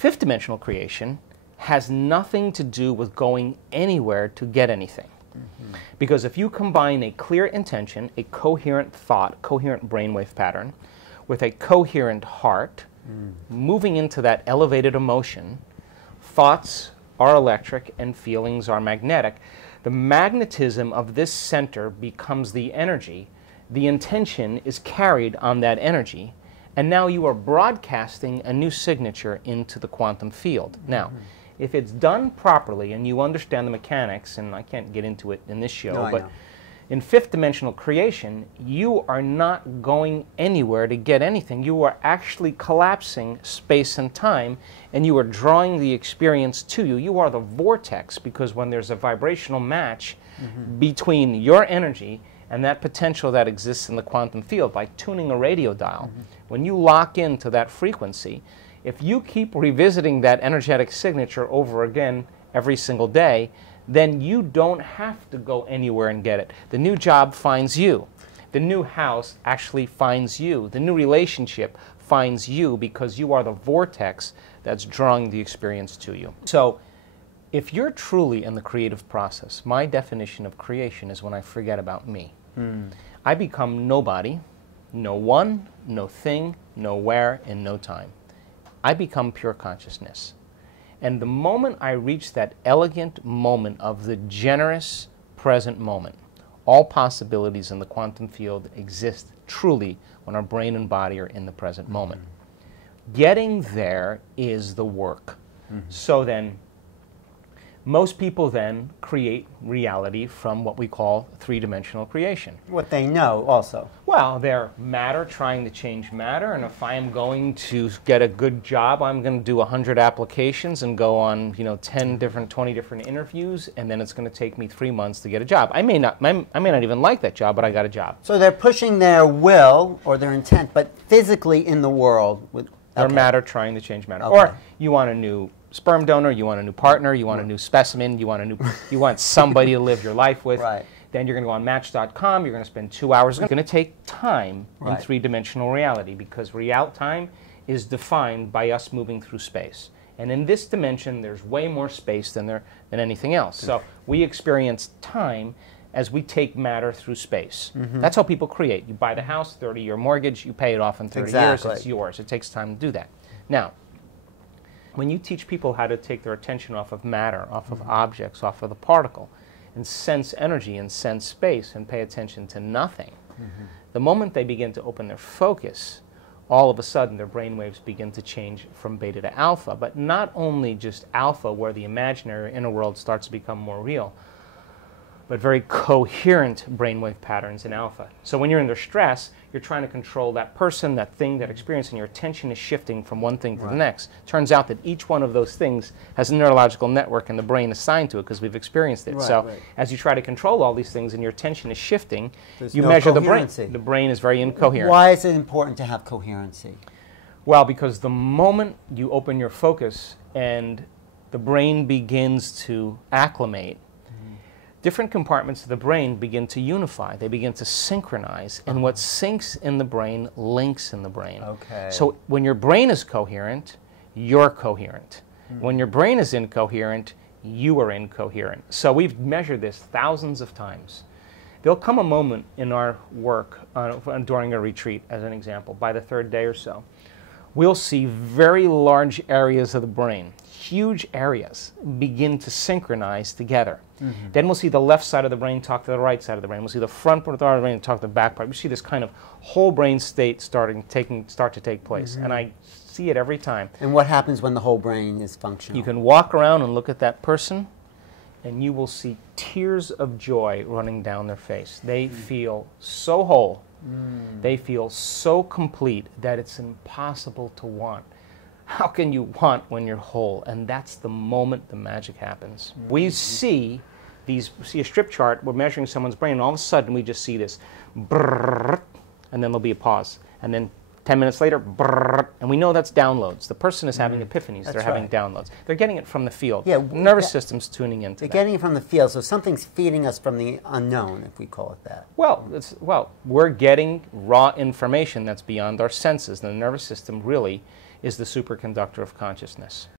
Fifth dimensional creation has nothing to do with going anywhere to get anything. Because if you combine a clear intention, a coherent thought, coherent brainwave pattern, with a coherent heart, moving into that elevated emotion, thoughts are electric and feelings are magnetic. The magnetism of this center becomes the energy. The intention is carried on that energy, and now you are broadcasting a new signature into the quantum field. Now, if it's done properly and you understand the mechanics, and I can't get into it in this show, but in fifth dimensional creation, you are not going anywhere to get anything. You are actually collapsing space and time, and you are drawing the experience to you. You are the vortex, because when there's a vibrational match between your energy and that potential that exists in the quantum field by tuning a radio dial, when you lock into that frequency, if you keep revisiting that energetic signature over again every single day, then you don't have to go anywhere and get it. The new job finds you. The new house actually finds you. The new relationship finds you, because you are the vortex that's drawing the experience to you. So if you're truly in the creative process, my definition of creation is when I forget about me. I become nobody, no one, no thing, nowhere, and no time. I become pure consciousness. And the moment I reach that elegant moment of the generous present moment, all possibilities in the quantum field exist truly when our brain and body are in the present moment. Getting there is the work. So then, most people then create reality from what we call three-dimensional creation. What they know also. Well, they're matter trying to change matter, and if I am going to get a good job, I'm going to do 100 applications and go on, 10 different, 20 different interviews, and then it's going to take me 3 months to get a job. I may not even like that job, but I got a job. So they're pushing their will or their intent, but physically in the world. They're matter trying to change matter. Or you want a new sperm donor, you want a new partner, you want a new specimen, you want somebody to live your life with. Then you're going to go on Match.com, you're going to spend 2 hours. It's going to take time in three-dimensional reality, because time is defined by us moving through space. And in this dimension, there's way more space than anything else. So we experience time as we take matter through space. That's how people create. You buy the house, 30-year mortgage, you pay it off in 30 years, it's yours. It takes time to do that. Now, when you teach people how to take their attention off of matter, off of objects, off of the particle, and sense energy and sense space and pay attention to nothing, the moment they begin to open their focus, all of a sudden their brainwaves begin to change from beta to alpha. But not only just alpha, where the imaginary inner world starts to become more real, but very coherent brainwave patterns in alpha. So when you're under stress, you're trying to control that person, that thing, that experience, and your attention is shifting from one thing to the next. Turns out that each one of those things has a neurological network in the brain assigned to it, because we've experienced it. As you try to control all these things and your attention is shifting, you measure the brain. The brain is very incoherent. Why is it important to have coherency? Well, because the moment you open your focus and the brain begins to acclimate, different compartments of the brain begin to unify. They begin to synchronize. And what syncs in the brain links in the brain. So when your brain is coherent, you're coherent. When your brain is incoherent, you are incoherent. So we've measured this thousands of times. There'll come a moment in our work during a retreat, as an example, by the third day or so, we'll see very large areas of the brain, huge areas, begin to synchronize together. Then we'll see the left side of the brain talk to the right side of the brain. We'll see the front part of the brain talk to the back part. We see this kind of whole brain state start to take place. And I see it every time. And what happens when the whole brain is functional? You can walk around and look at that person, and you will see tears of joy running down their face. They feel so whole. They feel so complete that it's impossible to want. How can you want when you're whole? And that's the moment the magic happens. We see a strip chart, we're measuring someone's brain, and all of a sudden we just see this brrrr, and then there'll be a pause. And then 10 minutes later, brrrr, and we know that's downloads. The person is having epiphanies. They're having downloads. They're getting it from the field. The nervous system's tuning into that. They're getting it from the field, so something's feeding us from the unknown, if we call it that. Well, we're getting raw information that's beyond our senses. The nervous system really is the superconductor of consciousness.